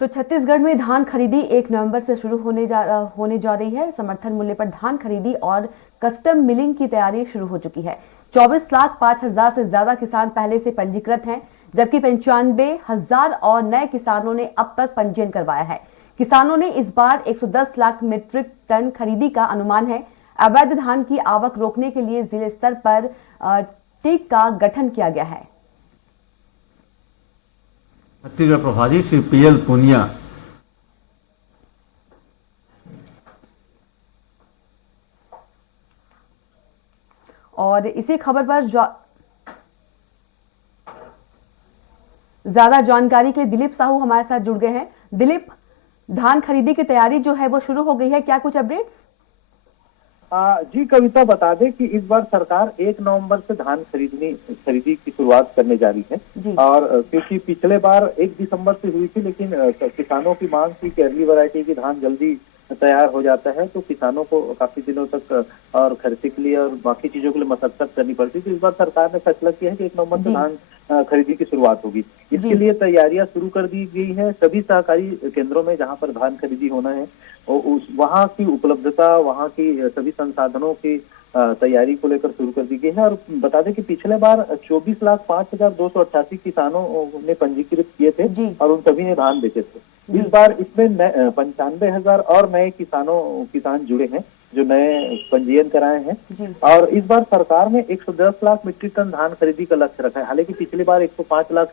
तो छत्तीसगढ़ में धान खरीदी 1 नवंबर से शुरू होने जा रही है। समर्थन मूल्य पर धान खरीदी और कस्टम मिलिंग की तैयारी शुरू हो चुकी है। 24,05,000 से ज्यादा किसान पहले से पंजीकृत हैं, जबकि 95,000 और नए किसानों ने अब तक पंजीयन करवाया है। किसानों ने इस बार 110 लाख मीट्रिक टन खरीदी का अनुमान है। अवैध धान की आवक रोकने के लिए जिले स्तर पर टीम का गठन किया गया है। छत्तीसगढ़ प्रभारी श्री पीएल पुनिया और इसी खबर पर ज्यादा जानकारी के लिए दिलीप साहू हमारे साथ जुड़ गए हैं। दिलीप, धान खरीदी की तैयारी जो है वो शुरू हो गई है, क्या कुछ अपडेट्स? जी कविता, बता दें कि इस बार सरकार 1 नवंबर से धान खरीदी की शुरुआत करने जा रही है। और क्योंकि पिछले बार 1 दिसंबर से हुई थी, लेकिन किसानों की मांग थी कि अर्ली वैरायटी की धान जल्दी तैयार हो जाता है, तो किसानों को काफी दिनों तक और खर्चे के लिए और बाकी चीजों के लिए मशक्कत करनी पड़ती थी। इस बार सरकार ने फैसला किया है कि 1 नवंबर से धान खरीदी की शुरुआत होगी। इसके लिए तैयारियां शुरू कर दी गई है। सभी सहकारी केंद्रों में जहां पर धान खरीदी होना है, वहां की उपलब्धता, वहां की सभी संसाधनों की तैयारी को लेकर शुरू कर दी गई है। और बता दें कि पिछले बार 24,05,288 किसानों ने पंजीकृत किए थे और उन सभी ने धान बेचे थे। इस बार इसमें 95,000 और नए किसान जुड़े हैं जो नए पंजीयन कराए हैं। और इस बार सरकार ने 110 लाख मीट्रिक टन धान खरीदी का लक्ष्य रखा है। हालांकि पिछली बार 105 लाख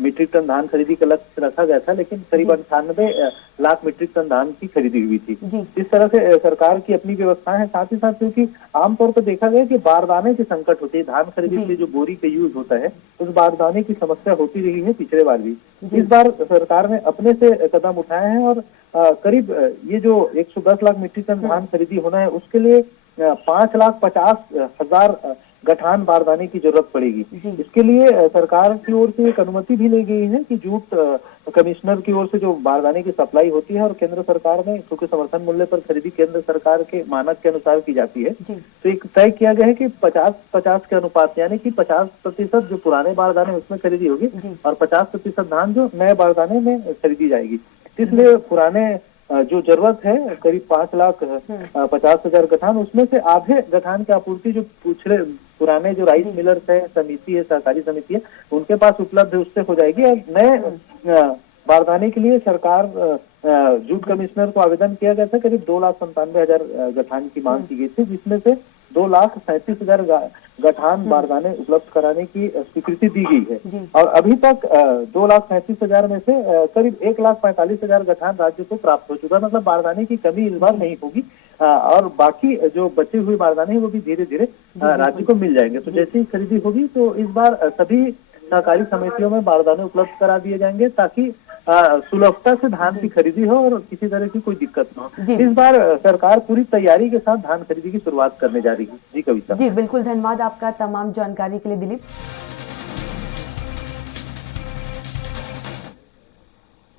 मीट्रिक टन धान खरीदी का लक्ष्य रखा गया था, लेकिन करीब 98 लाख मीट्रिक टन धान की खरीदी हुई थी। इस तरह से सरकार की अपनी व्यवस्था है। साथ ही साथ क्योंकि आमतौर पर देखा गया कि बारदाने की संकट होती है, धान खरीदी के लिए जो बोरी का यूज होता है, उस बारदाने की समस्या होती रही है पिछले बार भी। इस बार सरकार ने अपने से कदम उठाए हैं और करीब ये जो 110 लाख मीट्रिक टन धान खरीदी होना है, उसके लिए 5,50,000 गठान बारदाने की जरूरत पड़ेगी। इसके लिए सरकार की ओर से एक अनुमति भी ली गई है कि जूट कमिश्नर की ओर से जो बारदाने की सप्लाई होती है, और केंद्र सरकार ने, क्योंकि समर्थन मूल्य पर खरीदी केंद्र सरकार के मानक के अनुसार की जाती है, तो एक तय किया गया है कि 50-50 के अनुपात, यानी कि 50% जो पुराने बारदाने उसमें खरीदी होगी और 50% धान जो नए बारदाने में खरीदी जाएगी। इसलिए पुराने जो जरूरत है करीब 5,50,000 गठान, उसमें से आधे गठान की आपूर्ति जो पुराने जो राइस मिलर्स है, समिति है, सहकारी समिति है, उनके पास उपलब्ध है, उससे हो जाएगी। और नए बारदाने के लिए सरकार जूट कमिश्नर को आवेदन किया गया था। करीब 2,97,000 गठान की मांग की गई थी, जिसमें से 2,37,000 गठान बारदाने उपलब्ध कराने की स्वीकृति दी गई है। और अभी तक 2,37,000 में से करीब 1,45,000 गठान राज्य को प्राप्त हो चुका है। मतलब बारदाने की कमी इस बार नहीं होगी। और बाकी जो बचे हुए बारदाने हैं वो भी धीरे धीरे राज्य को मिल जाएंगे। तो जैसे ही खरीदी होगी तो इस बार सभी सहकारी समितियों में बारदाने उपलब्ध करा दिए जाएंगे, ताकि सुलभता से धान की खरीदी हो और किसी तरह की कोई दिक्कत न हो। इस बार सरकार पूरी तैयारी के साथ धान खरीदी की शुरुआत करने जा रही है। जी कविता। जी बिल्कुल, धन्यवाद आपका तमाम जानकारी के लिए दिलीप।